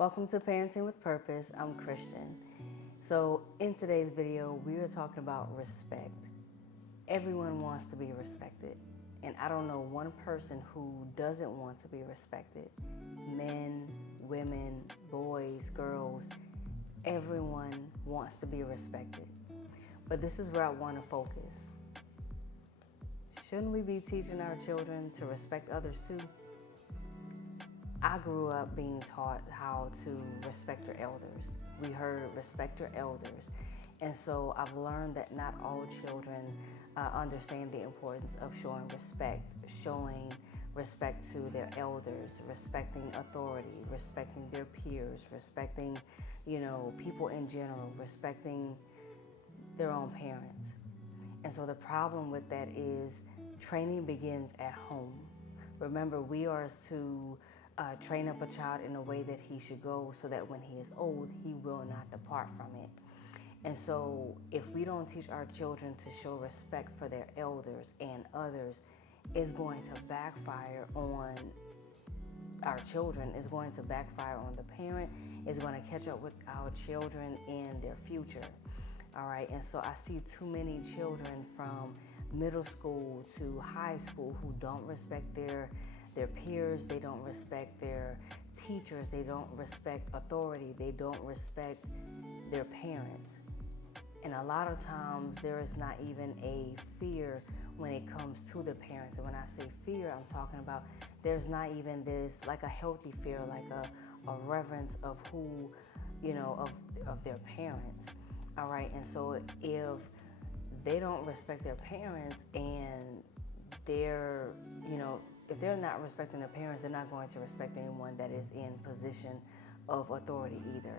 Welcome to Parenting with Purpose. I'm Christian. So in today's video, we are talking about respect. Everyone wants to be respected. And I don't know one person who doesn't want to be respected. Men, women, boys, girls, everyone wants to be respected. But this is where I want to focus. Shouldn't we be teaching our children to respect others too? I grew up being taught how to respect your elders. We heard respect your elders. And so I've learned that not all children understand the importance of showing respect to their elders, respecting authority, respecting their peers, respecting, people in general, respecting their own parents. And so the problem with that is training begins at home. Remember, we are to train up a child in a way that he should go so that when he is old, he will not depart from it. And so if we don't teach our children to show respect for their elders and others, it's going to backfire on our children. It's going to backfire on the parent. It's going to catch up with our children in their future. All right. And so I see too many children from middle school to high school who don't respect their peers, they don't respect their teachers, they don't respect authority, they don't respect their parents. And a lot of times there is not even a fear when it comes to the parents. And when I say fear, I'm talking about there's not even this like a healthy fear, like a reverence of who, of their parents. All right. And so if they don't respect their parents and they're, if they're not respecting their parents, they're not going to respect anyone that is in position of authority either.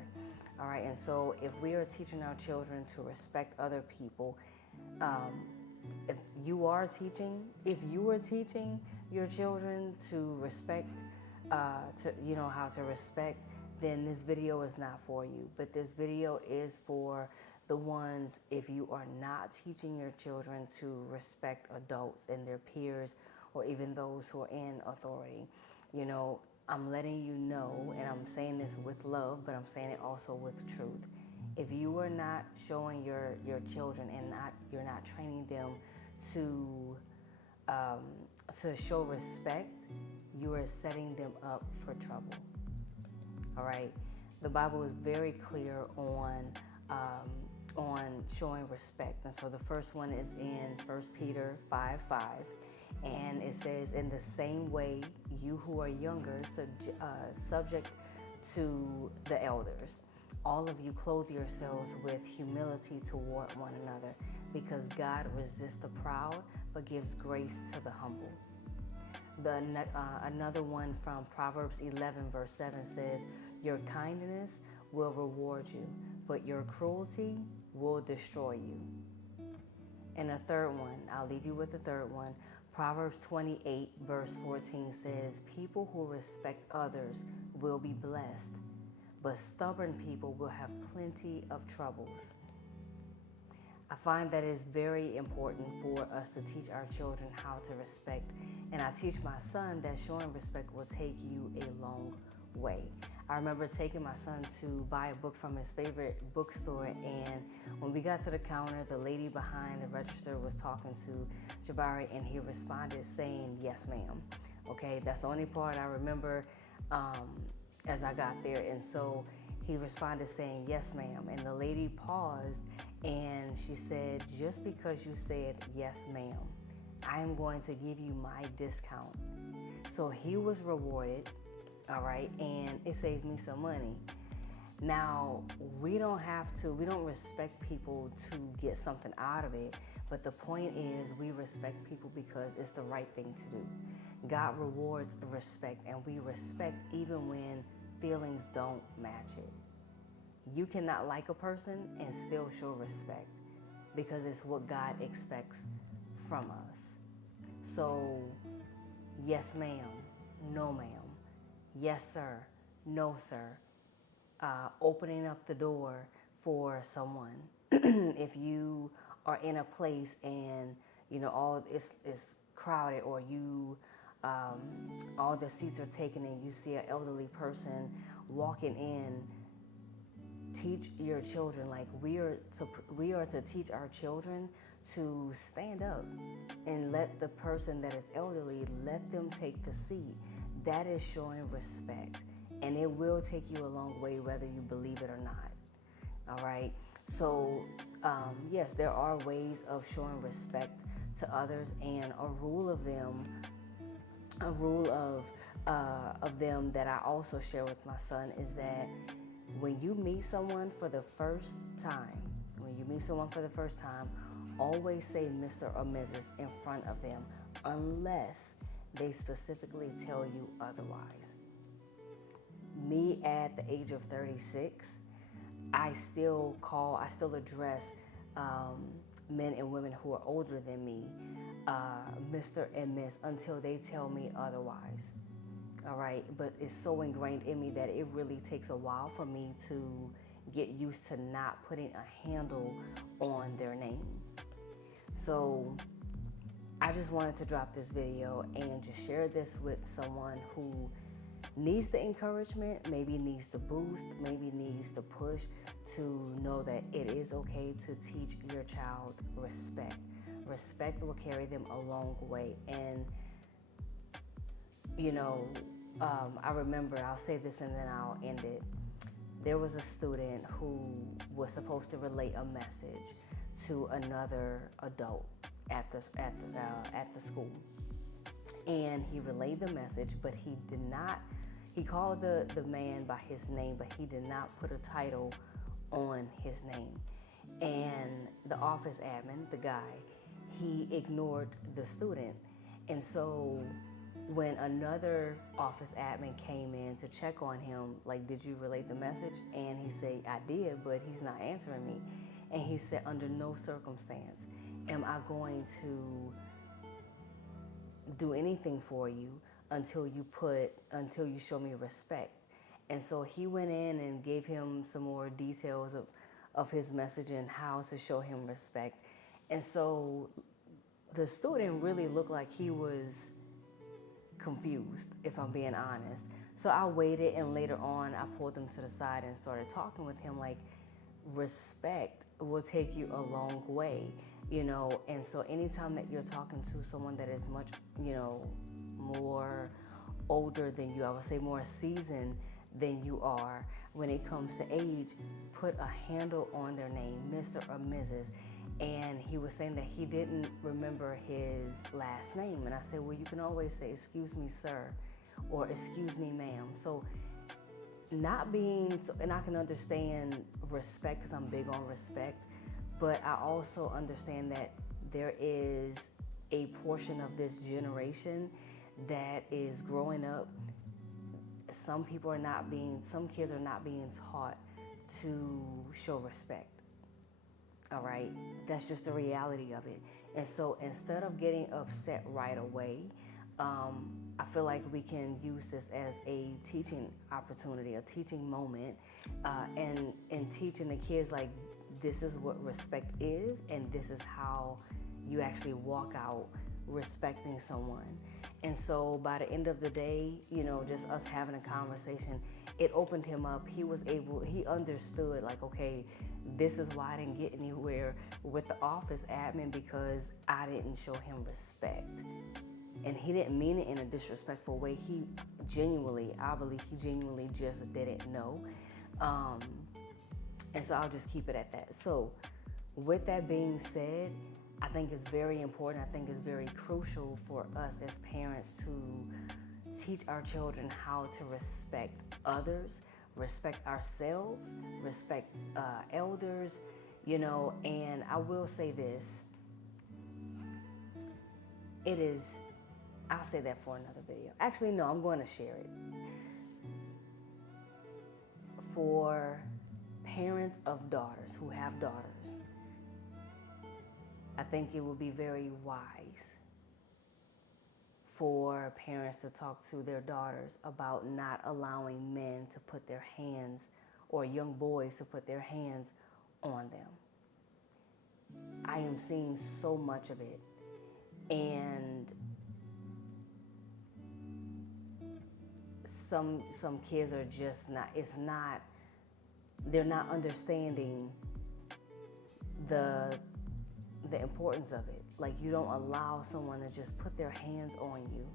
All right, and so if we are teaching our children to respect other people, if you are teaching your children to respect, how to respect, then this video is not for you. But this video is for the ones, if you are not teaching your children to respect adults and their peers, or even those who are in authority. I'm letting you know, and I'm saying this with love, but I'm saying it also with truth. If you are not showing your children and you're not training them to show respect, you are setting them up for trouble. All right. The Bible is very clear on showing respect, and so the first one is in 1 Peter 5:5. And it says, in the same way, you who are younger, subject to the elders. All of you clothe yourselves with humility toward one another, because God resists the proud, but gives grace to the humble. Another one from Proverbs 11, verse 7 says, your kindness will reward you, but your cruelty will destroy you. And a third one, I'll leave you with the third one. Proverbs 28, verse 14 says, people who respect others will be blessed, but stubborn people will have plenty of troubles. I find that it's very important for us to teach our children how to respect. And I teach my son that showing respect will take you a long way. I remember taking my son to buy a book from his favorite bookstore, and when we got to the counter, the lady behind the register was talking to Jabari, and he responded saying, yes, ma'am. Okay, that's the only part I remember as I got there. And so he responded saying, yes, ma'am. And the lady paused, and she said, just because you said, yes, ma'am, I'm going to give you my discount. So he was rewarded. All right, and it saved me some money. Now, we don't respect people to get something out of it, but the point is we respect people because it's the right thing to do. God rewards respect, and we respect even when feelings don't match it. You cannot like a person and still show respect because it's what God expects from us. So, yes, ma'am, no, ma'am. Yes, sir. No, sir. Opening up the door for someone. If you are in a place and all it's crowded, or all the seats are taken, and you see an elderly person walking in, teach your children, like we are to teach our children to stand up and let the person that is elderly, let them take the seat. That is showing respect, and it will take you a long way whether you believe it or not. All right, so yes, there are ways of showing respect to others, and a rule of them that I also share with my son is that when you meet someone for the first time, always say Mr. or Mrs. in front of them unless they specifically tell you otherwise. Me at the age of 36, I still address men and women who are older than me, Mr. and Miss, until they tell me otherwise. All right, but it's so ingrained in me that it really takes a while for me to get used to not putting a handle on their name. So I just wanted to drop this video and just share this with someone who needs the encouragement, maybe needs the boost, maybe needs the push to know that it is okay to teach your child respect. Respect will carry them a long way. And I remember, I'll say this and then I'll end it. There was a student who was supposed to relay a message to another adult at the school, and he relayed the message, but he called the man by his name, but he did not put a title on his name. And the office admin, the guy, he ignored the student. And so when another office admin came in to check on him, like, did you relay the message? And he said, I did, but he's not answering me. And he said, under no circumstance am I going to do anything for you until you show me respect. And so he went in and gave him some more details of his message and how to show him respect. And so the student really looked like he was confused, if I'm being honest. So I waited, and later on I pulled him to the side and started talking with him, like, respect will take you a long way, and so anytime that you're talking to someone that is much, more older than you, I would say more seasoned than you are when it comes to age, put a handle on their name, Mr. or Mrs. And he was saying that he didn't remember his last name. And I said, well, you can always say, excuse me, sir, or excuse me, ma'am. So and I can understand respect because I'm big on respect, but I also understand that there is a portion of this generation that is growing up. Some kids are not being taught to show respect. All right, that's just the reality of it. And so instead of getting upset right away, I feel like we can use this as a teaching opportunity, a teaching moment, and teaching the kids, like, this is what respect is, and this is how you actually walk out respecting someone. And so by the end of the day, just us having a conversation, it opened him up. He understood, like, okay, this is why I didn't get anywhere with the office admin, because I didn't show him respect. And he didn't mean it in a disrespectful way. I believe he genuinely just didn't know. And so I'll just keep it at that. So with that being said, I think it's very important. I think it's very crucial for us as parents to teach our children how to respect others, respect ourselves, respect elders, and I will say this. I'll say that for another video. Actually, no, I'm going to share it. For parents of daughters who have daughters, I think it would be very wise for parents to talk to their daughters about not allowing men to put their hands, or young boys to put their hands on them. I am seeing so much of it. And some kids are just not, it's not, they're not understanding the importance of it. Like, you don't allow someone to just put their hands on you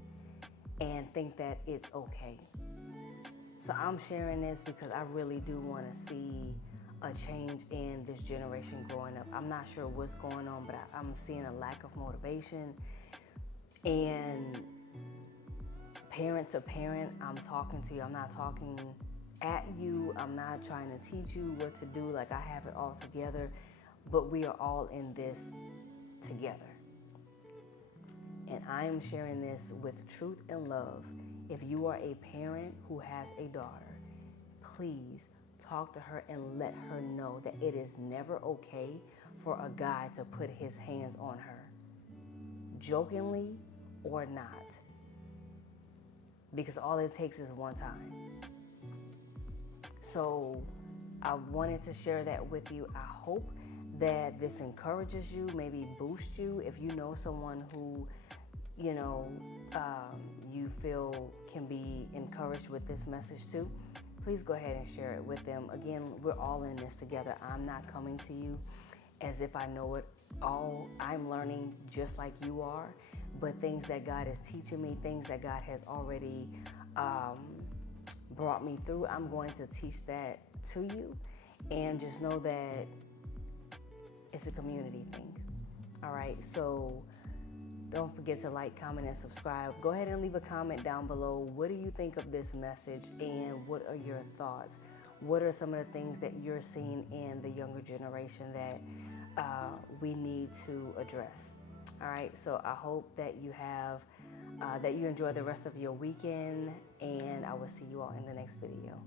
and think that it's okay. So I'm sharing this because I really do want to see a change in this generation growing up. I'm not sure what's going on, but I'm seeing a lack of motivation. And parent to parent, I'm talking to you. I'm not talking at you. I'm not trying to teach you what to do like I have it all together, but we are all in this together. And I am sharing this with truth and love. If you are a parent who has a daughter, please talk to her and let her know that it is never okay for a guy to put his hands on her, jokingly or not, because all it takes is one time. So I wanted to share that with you. I hope that this encourages you, maybe boosts you. If you know someone who, you feel can be encouraged with this message too, please go ahead and share it with them. Again, we're all in this together. I'm not coming to you as if I know it all. I'm learning just like you are, but things that God is teaching me, things that God has already brought me through, I'm going to teach that to you. And just know that it's a community thing. All right, so don't forget to like, comment, and subscribe. Go ahead and leave a comment down below. What do you think of this message, and what are your thoughts? What are some of the things that you're seeing in the younger generation that we need to address? All right, so I hope that you have, that you enjoy the rest of your weekend, and I will see you all in the next video.